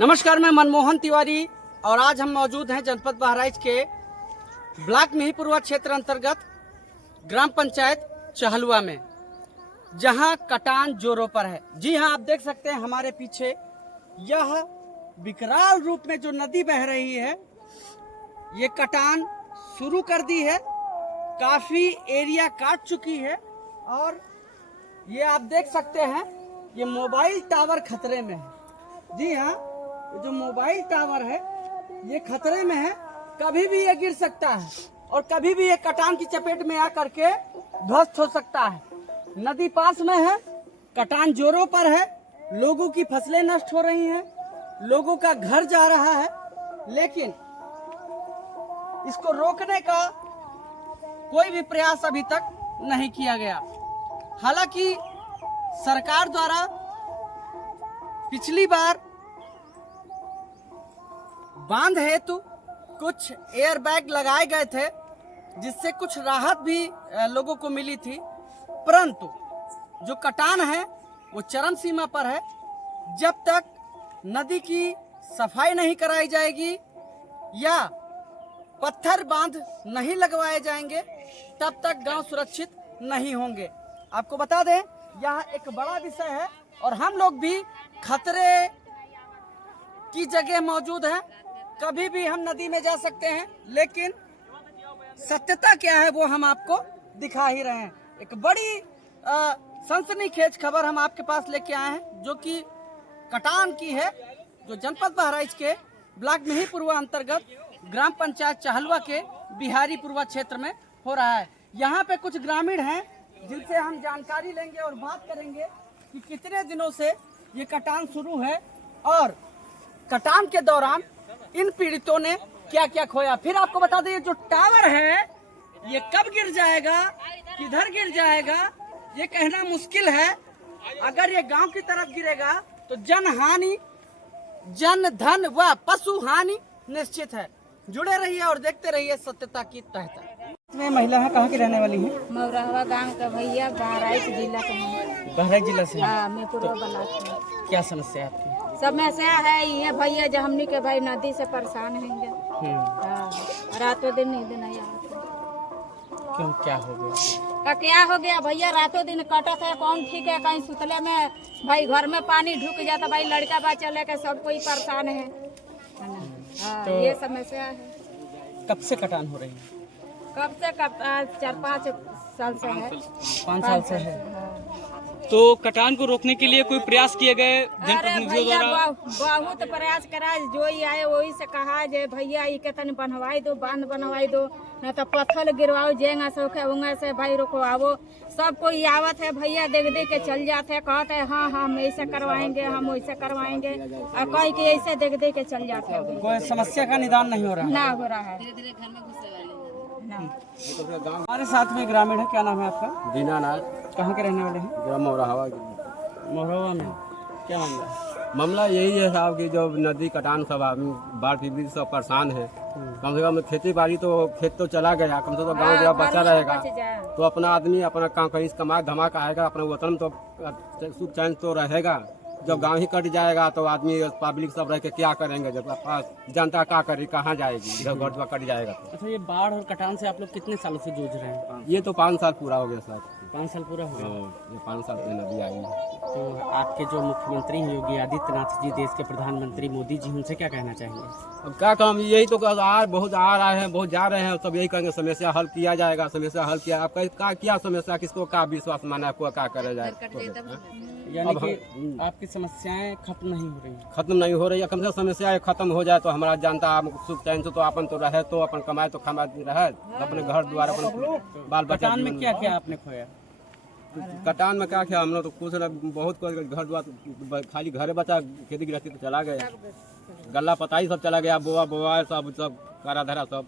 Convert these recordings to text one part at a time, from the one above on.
नमस्कार, मैं मनमोहन तिवारी और आज हम मौजूद हैं जनपद बहराइच के ब्लॉक मिहींपुरवा क्षेत्र अंतर्गत ग्राम पंचायत चहलुआ में, जहां कटान जोरों पर है। जी हां, आप देख सकते हैं हमारे पीछे यह विकराल रूप में जो नदी बह रही है, ये कटान शुरू कर दी है, काफ़ी एरिया काट चुकी है और ये आप देख सकते हैं ये मोबाइल टावर खतरे में है। जी हाँ, जो मोबाइल टावर है ये खतरे में है, कभी भी ये गिर सकता है और कभी भी ये कटान की चपेट में आकर के ध्वस्त हो सकता है। नदी पास में है, कटान जोरों पर है, लोगों की फसलें नष्ट हो रही हैं, लोगों का घर जा रहा है, लेकिन इसको रोकने का कोई भी प्रयास अभी तक नहीं किया गया। हालांकि सरकार द्वारा पिछली बार बांध हेतु कुछ एयर बैग लगाए गए थे, जिससे कुछ राहत भी लोगों को मिली थी, परंतु जो कटान है वो चरम सीमा पर है। जब तक नदी की सफाई नहीं कराई जाएगी या पत्थर बांध नहीं लगवाए जाएंगे, तब तक गांव सुरक्षित नहीं होंगे। आपको बता दें, यह एक बड़ा विषय है और हम लोग भी खतरे की जगह मौजूद हैं। कभी भी हम नदी में जा सकते हैं, लेकिन सत्यता क्या है वो हम आपको दिखा ही रहे हैं। एक बड़ी सनसनीखेज खबर हम आपके पास लेके आए हैं, जो कि कटान की है, जो जनपद बहराइच के ब्लॉक मिहींपुरवा अंतर्गत ग्राम पंचायत चहलुआ के बिहारीपुरवा क्षेत्र में हो रहा है। यहाँ पे कुछ ग्रामीण हैं जिनसे हम जानकारी लेंगे और बात करेंगे कि कितने दिनों से ये कटान शुरू है और कटान के दौरान इन पीड़ितों ने क्या क्या खोया। फिर आपको बता दें, जो टावर है ये कब गिर जाएगा, किधर गिर जाएगा, ये कहना मुश्किल है। अगर ये गांव की तरफ गिरेगा तो जनहानि, जन धन व पशु हानि निश्चित है। जुड़े रहिए और देखते रहिए सत्यता की तहता। इसमें महिला है, कहाँ की रहने वाली है? मौरहवा गांव का भैया, बहराइच जिला के। बहराइच जिला से? हाँ, मिहींपुरवा ब्लॉक में। क्या समस्या है आपकी? समस्या है ये भैया, जो हमनी के भाई नदी से परेशान हैं। हाँ, रातों दिन नींद नहीं आता। क्यों, क्या हो गया? क्या हो गया भैया, रातों दिन कटत है, कौन ठीक है, कहीं सुतले में भाई घर में पानी ढुक जाता, भाई लड़का बच्चा लेके सब कोई परेशान है ना। हाँ, तो ये समस्या है। कब से कटान हो रही है? कब से? 4-5 साल से है। 5 साल से है। हाँ। तो कटान को रोकने के लिए कोई प्रयास किए गए अरे जनप्रतिनिधियों भैया, द्वारा? बहुत प्रयास करा, जो ही आए वही से कहा जे भैया ये के तनी बनवाई दो, बांध बनवाई दो, न तो पत्थर गिरवाओ, जेंगा से उंगा से भाई रोकवाओ। सब कोई आवत है भैया, देख देख के चल जाते हैं, कहते हैं हाँ हम ऐसे करवाएंगे, हम वैसे करवाएंगे, और कहीं के ऐसे देख देख के चल जाते हैं। कोई समस्या का निदान नहीं हो रहा है? ना हो रहा है, धीरे धीरे घर में घुसे वाले ना। हमारे साथ में ग्रामीण है, क्या नाम है आपका? दीनानाथ। कहाँ के रहने वाले हैं? ग्राम मौरहवा। महोरवा में। क्या मामला? मामला यही है साहब कि जो नदी कटान, सब आदमी बाढ़ पीड़ित सब परेशान है। कम से कम खेती बाड़ी तो खेत तो चला गया, कम से कम गाँव जब बचा रहेगा तो अपना आदमी अपना काम कहीं कमा धमा का आएगा, अपना वतन तो सुख चैन तो रहेगा। जब गांव ही कट जाएगा तो आदमी पब्लिक सब रह के क्या करेंगे, जब जनता क्या करे, कहाँ जाएगी जब घर कट जाएगा तो। अच्छा, ये बाढ़ और कटान से आप लोग कितने सालों से जूझ रहे हैं? ये तो 5 साल पूरा हो गया सर। 5 साल पूरा हो गया। ये 5 साल से नदी आई है। तो आपके जो मुख्यमंत्री हैं योगी आदित्यनाथ जी, देश के प्रधानमंत्री मोदी जी, उनसे क्या कहना चाहेंगे? अब क्या काम, यही तो बहुत आ रहे हैं, बहुत जा रहे हैं, सब यही कहेंगे समस्या हल किया जाएगा, समस्या हल किया। आपका क्या समस्या, किसको क्या विश्वास माना, आपको क्या करा जाए? यानी कि आपकी समस्याएं खत्म नहीं हो रही? खत्म नहीं हो रही है, कम से कम समस्या खत्म हो जाए तो हमारा जनता सुख चैन से तो अपन तो रहे, तो अपन कमाए तो कमाए रहे, अपने घर द्वार अपन बाल बच्चा। कटान में क्या क्या आपने खोया? कटान में क्या किया, हम लोग तो कुछ बहुत घर द्वार, खाली घरे बचा, खेती गृहस्थी तो चला गया, गला पताई सब चला गया, बोआ सब कारा धरा सब।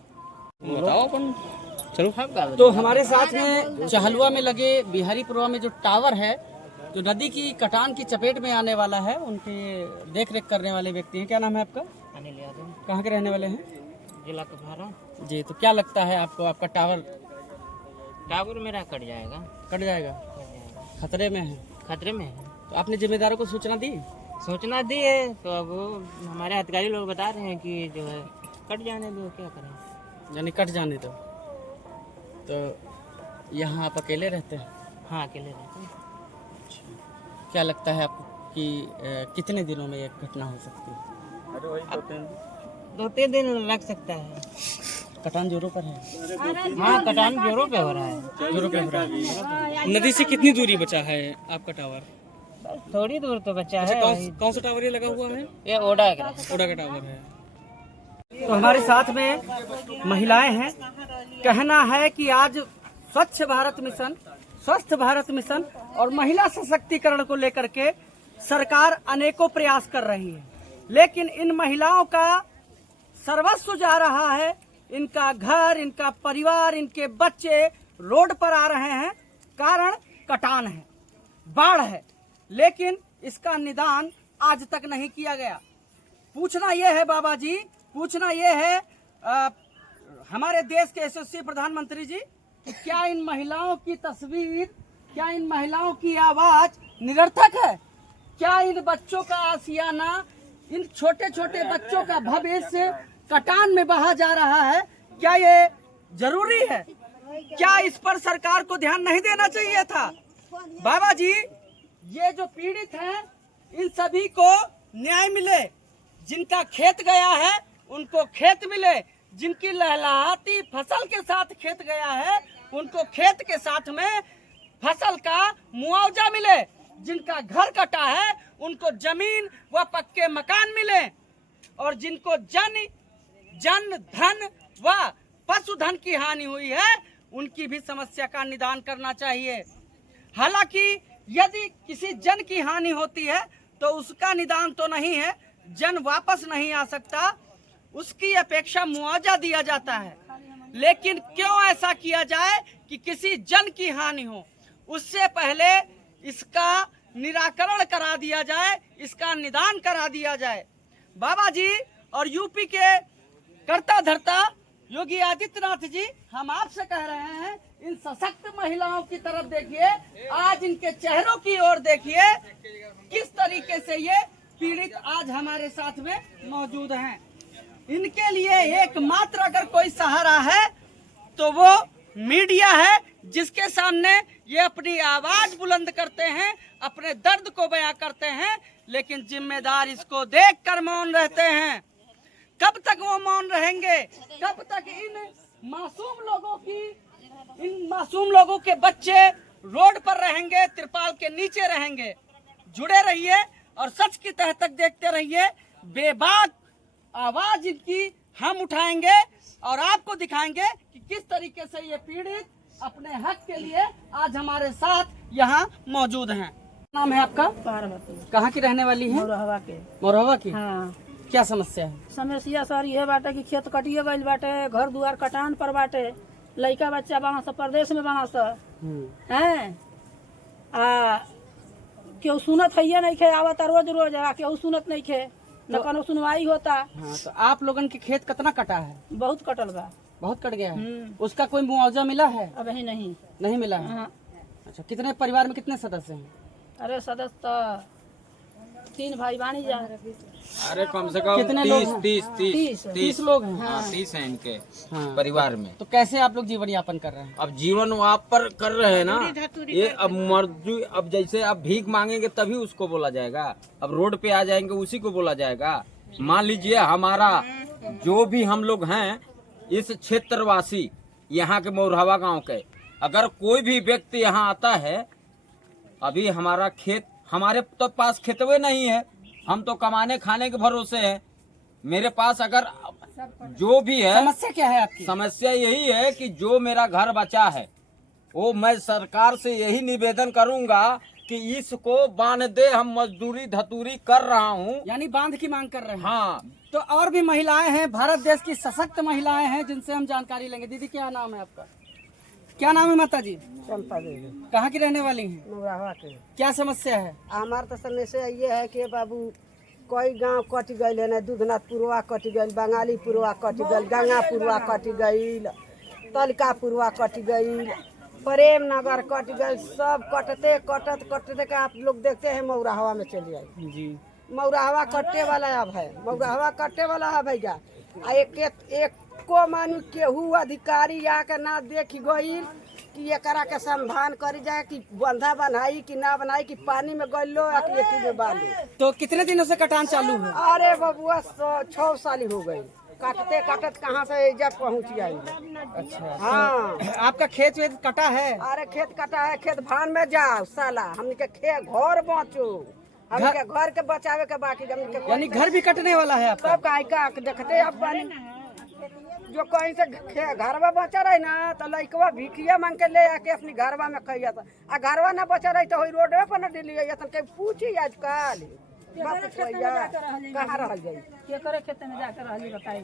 बताओ अपन। चलो। तो हमारे साथ में चहलुआ में लगे बिहारीपुरवा में जो टावर है, जो नदी की कटान की चपेट में आने वाला है, उनके देख रेख करने वाले व्यक्ति हैं। क्या नाम है आपका? अनिल यादव। कहाँ के रहने वाले हैं? जिला का भारा। जी, तो क्या लगता है आपको, आपका टावर मेरा कट जाएगा। कट जाएगा? खतरे में है? खतरे में है। तो आपने जिम्मेदारों को सूचना दी? सूचना दी है तो अब वो हमारे अधिकारी लोग बता रहे हैं कि जो है कट जाने दो, क्या करें। यानी कट जाने दो। तो यहाँ आप अकेले रहते हैं? हाँ, अकेले रहते हैं। क्या लगता है आपको कि कितने दिनों में एक घटना हो सकती है? 2-3 दिन लग सकता है। कटान जोरों पर है? हाँ, कटान जोरों पे हो रहा है। जोरों पे हो रहा है। नदी से कितनी दूरी बचा है आपका टावर? बस थोड़ी दूर तो बचा है। कौन सा टावर ये लगा हुआ है? ये ओडा का। ओडा का टावर है। तो हमारे साथ में महिलाएं हैं। कहना है कि आज स्वच्छ भारत मिशन, स्वस्थ भारत मिशन और महिला सशक्तिकरण को लेकर के सरकार अनेकों प्रयास कर रही है, लेकिन इन महिलाओं का सर्वस्व जा रहा है। इनका घर, इनका परिवार, इनके बच्चे रोड पर आ रहे हैं। कारण कटान है, बाढ़ है, लेकिन इसका निदान आज तक नहीं किया गया। पूछना यह है बाबा जी, पूछना यह है हमारे देश के यशस्वी प्रधानमंत्री जी, कि क्या इन महिलाओं की तस्वीर, क्या इन महिलाओं की आवाज निरर्थक है? क्या इन बच्चों का आशियाना, इन छोटे छोटे बच्चों का भविष्य कटान में बहा जा रहा है? क्या ये जरूरी है? क्या इस पर सरकार को ध्यान नहीं देना चाहिए था? बाबा जी, ये जो पीड़ित हैं, इन सभी को न्याय मिले। जिनका खेत गया है उनको खेत मिले, जिनकी लहलहाती फसल के साथ खेत गया है उनको खेत के साथ में फसल का मुआवजा मिले, जिनका घर कटा है उनको जमीन व पक्के मकान मिले, और जिनको जन धन व पशुधन की हानि हुई है उनकी भी समस्या का निदान करना चाहिए। हालांकि यदि किसी जन की हानि होती है तो उसका निदान तो नहीं है, जन वापस नहीं आ सकता, उसकी अपेक्षा मुआवजा दिया जाता है। लेकिन क्यों ऐसा किया जाए कि किसी जन की हानि हो? उससे पहले इसका निराकरण करा दिया जाए, इसका निदान करा दिया जाए। बाबा जी और यूपी के कर्ता धर्ता योगी आदित्यनाथ जी, हम आपसे कह रहे हैं, इन सशक्त महिलाओं की तरफ देखिए, आज इनके चेहरों की ओर देखिए, किस तरीके से ये पीड़ित आज हमारे साथ में मौजूद हैं। इनके लिए एकमात्र अगर कोई सहारा है तो वो मीडिया है, जिसके सामने ये अपनी आवाज बुलंद करते हैं, अपने दर्द को बयां करते हैं, लेकिन जिम्मेदार इसको देखकर मौन रहते हैं। कब तक वो मौन रहेंगे? कब तक इन मासूम लोगों के बच्चे रोड पर रहेंगे, तिरपाल के नीचे रहेंगे? जुड़े रहिए और सच की तह तक देखते रहिए। बेबाक आवाज इनकी हम उठाएंगे और आपको दिखाएंगे कि किस तरीके से ये पीड़ित अपने हक के लिए आज हमारे साथ यहाँ मौजूद हैं। नाम है आपका? पार्वती। कहाँ की रहने वाली है? मोरहवा के। मोरहवा की? हाँ। क्या समस्या है? समस्या सर ये बाटे कि खेत कटिए गइल बाटे, घर दुआर कटान पर बाटे, लइका बच्चा बाड़ा सा प्रदेश में बाड़ा सा हैं, केहू सुनत है नहीं खे, आवता रोज रोज केहू सुनत नहीं खे, न कोनो सुनवाई होता। हाँ, तो आप लोगन के खेत कितना कटा है? बहुत कटल बा। बहुत कट गया है। उसका कोई मुआवजा मिला है? अब ही नहीं मिला है। हाँ। अच्छा, कितने परिवार में कितने सदस्य हैं? अरे सदस्य तो 3 भाई बानी जा। अरे कम से कम कितने लोग हैं? 30 लोग हैं। हाँ 30 है इनके हाँ। परिवार में। तो कैसे आप लोग जीवन यापन कर रहे हैं? अब जीवन आप पर कर रहे हैं ना, ये अब मर्जी, अब जैसे अब भीख मांगेंगे तभी उसको बोला जाएगा, अब रोड पे आ जाएंगे उसी को बोला जाएगा। मान लीजिए हमारा जो भी हम लोग हैं इस क्षेत्रवासी, यहाँ के मोरहवा गांव के, अगर कोई भी व्यक्ति यहाँ आता है, अभी हमारा खेत, हमारे तो पास खेतवे नहीं है, हम तो कमाने खाने के भरोसे हैं। मेरे पास अगर जो भी है, समस्या क्या है आपकी? समस्या यही है कि जो मेरा घर बचा है वो मैं सरकार से यही निवेदन करूंगा कि इसको बांध दे। हम मजदूरी धतूरी कर रहा हूँ, यानी बांध की मांग कर रहे हैं। हाँ। तो और भी महिलाएं हैं, भारत देश की सशक्त महिलाएं हैं, जिनसे हम जानकारी लेंगे। दीदी, क्या नाम है आपका? क्या नाम है माता जी? चंपा देवी। कहाँ की रहने वाली हैं? मोरहवा के। क्या समस्या है? हमार तो समस्या ये है कि बाबू कोई गांव कट गई है, दूधनाथ पुरवा कट गई, बंगाली पुरवा कट गई, गंगा पुरवा कट गई, तलका पुरवा कट गई, प्रेम नगर कट गई। सब कटते कटते का आप लोग देखते हैं मोरहवा में चली आई जी। मौराहवा कट्टे वाला अब है, मौराहवा कट्टे वाला है भैया। आ एक को मानू केहू अधिकारी आके ना देख गईल कि एकरा के संभान करी जाए कि बंधा बनाई कि ना बनाई कि पानी में गलो या कि एती में बांधो। तो कितने दिनों से कटान चालू है? अरे बबुआ 6 साल हो गई, काटते काटत कहाँ से जब पहुँच आई। अच्छा, हाँ आपका खेत वेत कटा है? अरे खेत कटा है, खेत भान में जाओ साला, हमने के घर बचो, हमके घर के बचावे के बाकी हमने के यानी घर भी कटने वाला है आपका? सब का देखते अब पानी जो कहीं से घरवा बचा रही ना तो लड़कवा भिखिया मांग के ले आके अपनी घरवा में खाइया था, आ घरवा ना बचा रही तो रोडवे पर न डिली तो पूछी आजकल कहाँ रह गई के करे खेत में जाकर रहली बताई।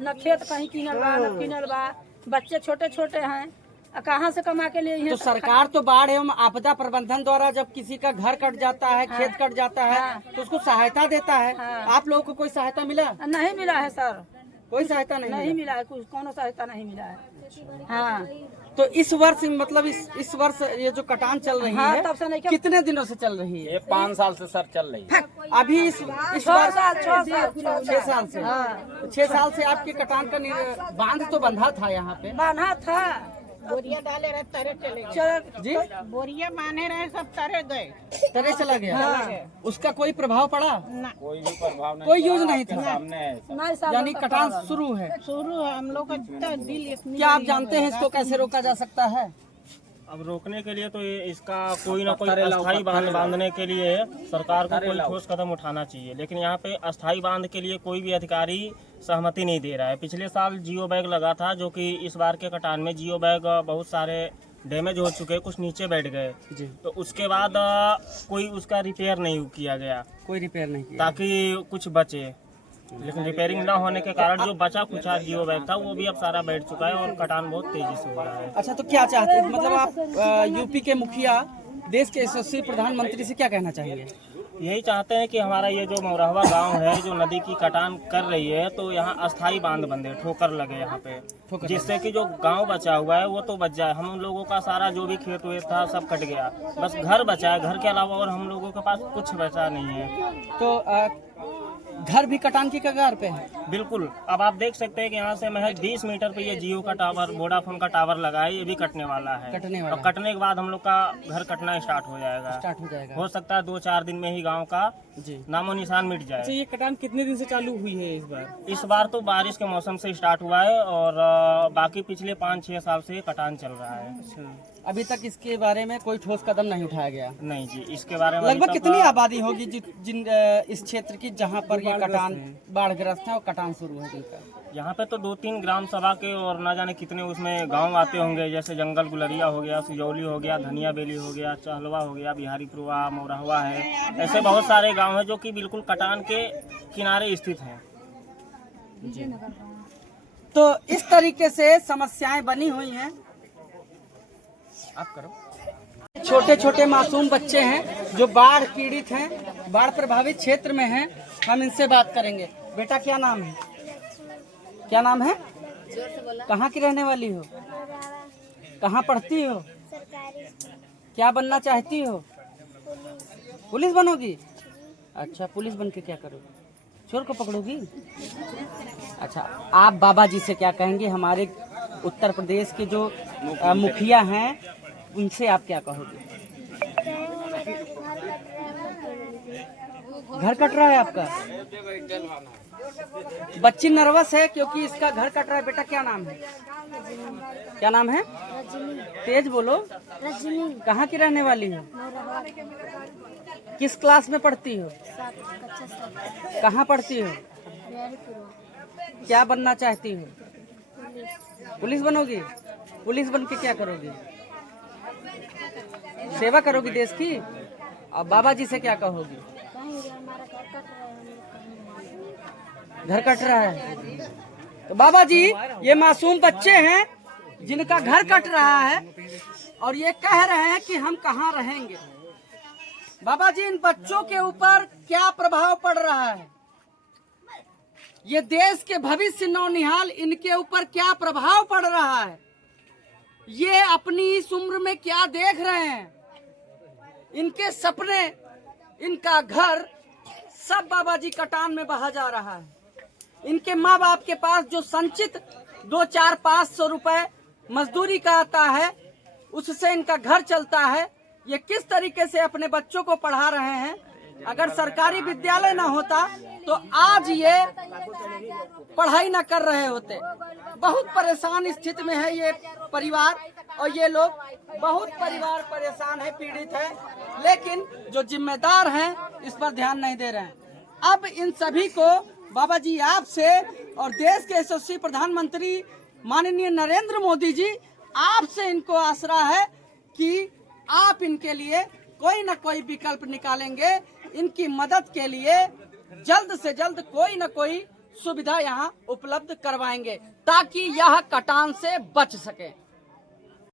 न खेत कहीं किनल बा न किनल बा, बच्चे छोटे छोटे हैं, कहाँ से कमा के लिए? तो सरकार तो बाढ़ एवं आपदा प्रबंधन द्वारा जब किसी का घर कट जाता है, खेत कट जाता है, तो उसको सहायता देता है। आप लोगों को कोई सहायता मिला? नहीं मिला है सर, कोई सहायता नहीं मिला है, कुछ कोनो सहायता नहीं मिला है। हाँ तो इस वर्ष मतलब इस वर्ष ये जो कटान चल रही है तब से नहीं कितने दिनों से चल रही है? ये 5 साल से सर चल रही है। अभी इस वर्ष 6 साल से। 6 साल से आपके कटान का बांध तो बंधा था यहाँ पे? बांधा था, बोरिया डाले रहे तरे चले गए जी, बोरिया माने रहे सब तरे गए, तरे चला गया। उसका कोई प्रभाव पड़ा? कोई भी प्रभाव नहीं, कोई यूज नहीं था, सामने है सब। यानी कटान शुरू है। हम लोग का दिल इतनी। क्या आप जानते हैं इसको कैसे रोका जा सकता है? अब रोकने के लिए तो इसका कोई ना कोई अस्थायी बांध बांधने के लिए सरकार को कोई ठोस कदम उठाना चाहिए, लेकिन यहाँ पे अस्थायी बांध के लिए कोई भी अधिकारी सहमति नहीं दे रहा है। पिछले साल जियो बैग लगा था, जो कि इस बार के कटान में जियो बैग बहुत सारे डैमेज हो चुके, कुछ नीचे बैठ गए जी। तो उसके बाद कोई उसका रिपेयर नहीं किया गया, कोई रिपेयर नहीं किया ताकि कुछ बचे। लेकिन रिपेयरिंग ना होने के कारण जो बचा कुचा जियो बैग था वो भी अब सारा बैठ चुका है और कटान बहुत तेजी से हो रहा है। अच्छा, तो क्या चाहते हैं, मतलब आप यूपी के मुखिया, देश के यशस्वी प्रधानमंत्री से क्या कहना चाहिए? यही चाहते हैं कि हमारा ये जो मौराहवा गांव है जो नदी की कटान कर रही है, तो यहाँ अस्थायी बांध बंधे, ठोकर लगे यहाँ पे, जिससे कि जो गांव बचा हुआ है वो तो बच जाए। हम लोगों का सारा जो भी खेत वेत था सब कट गया, बस घर बचा है, घर के अलावा और हम लोगों के पास कुछ बचा नहीं है। तो घर भी कटान की कगार पे है? बिल्कुल, अब आप देख सकते हैं कि यहाँ से महज 20 मीटर पे ये जियो का टावर, वोडाफोन का टावर लगा है, ये भी कटने वाला है। और कटने के बाद हम लोग का घर कटना स्टार्ट हो जाएगा। हो सकता है 2-4 दिन में ही गांव का नामो निशान मिट जाए। अच्छा, ये कटान कितने दिन से चालू हुई है इस बार? इस बार तो बारिश के मौसम से स्टार्ट हुआ है और बाकी पिछले 5-6 साल से कटान चल रहा है। अभी तक इसके बारे में कोई ठोस कदम नहीं उठाया गया? नहीं जी, इसके बारे में लगभग कितनी आबादी होगी जिन इस क्षेत्र की जहाँ पर ये कटान बाढ़ग्रस्त है और कटान शुरू है जिनका? यहाँ पे तो 2-3 ग्राम सभा के और ना जाने कितने उसमें गांव आते होंगे, जैसे जंगल गुलरिया हो गया, सुजौली हो गया, धनिया बेली हो गया, चहलवा हो गया, बिहारीपुरवा, मौराहवा है, ऐसे बहुत सारे गांव हैं जो कि बिल्कुल कटान के किनारे स्थित हैं। तो इस तरीके से समस्याएं बनी हुई हैं। आप करो। छोटे छोटे मासूम बच्चे हैं जो बाढ़ पीड़ित हैं, बाढ़ प्रभावित क्षेत्र में हैं। हम इनसे बात करेंगे। बेटा क्या नाम है? क्या नाम है? कहाँ की रहने वाली हो? कहाँ पढ़ती हो? क्या बनना चाहती हो? पुलिस बनोगी? अच्छा, पुलिस बन के क्या करोगी? चोर को पकड़ोगी? अच्छा, आप बाबा जी से क्या कहेंगे? हमारे उत्तर प्रदेश के जो मुखिया हैं उनसे आप क्या कहोगे? घर कट रहा है आपका? बच्ची नर्वस है क्योंकि इसका घर कट रहा है। बेटा क्या नाम है? क्या नाम है? तेज बोलो। कहाँ की रहने वाली हो? किस क्लास में पढ़ती हो? कहाँ पढ़ती हो? क्या बनना चाहती हो? पुलिस बनोगी? पुलिस बन के क्या करोगी? सेवा करोगी देश की? अब बाबा जी से क्या कहोगी? घर कट रहा है तो बाबा जी, ये मासूम बच्चे हैं जिनका घर कट रहा है और ये कह रहे हैं कि हम कहाँ रहेंगे। बाबा जी, इन बच्चों के ऊपर क्या प्रभाव पड़ रहा है? ये देश के भविष्य नौनिहाल, इनके ऊपर क्या प्रभाव पड़ रहा है? ये अपनी इस उम्र में क्या देख रहे हैं? इनके सपने, इनका घर सब बाबा जी कटान में बहा जा रहा है। इनके माँ बाप के पास जो संचित 2-4-500 रुपए मजदूरी का आता है, उससे इनका घर चलता है। ये किस तरीके से अपने बच्चों को पढ़ा रहे हैं। अगर सरकारी विद्यालय ना होता तो आज ये पढ़ाई ना कर रहे होते। बहुत परेशान स्थिति में है ये परिवार, और ये लोग बहुत परिवार परेशान है, पीड़ित है, लेकिन जो जिम्मेदार हैं इस पर ध्यान नहीं दे रहे हैं। अब इन सभी को बाबा जी आपसे और देश के यशस्वी प्रधानमंत्री माननीय नरेंद्र मोदी जी आपसे इनको आसरा है कि आप इनके लिए कोई न कोई विकल्प निकालेंगे, इनकी मदद के लिए जल्द से जल्द कोई न कोई सुविधा यहाँ उपलब्ध करवाएंगे ताकि यह कटान से बच सके।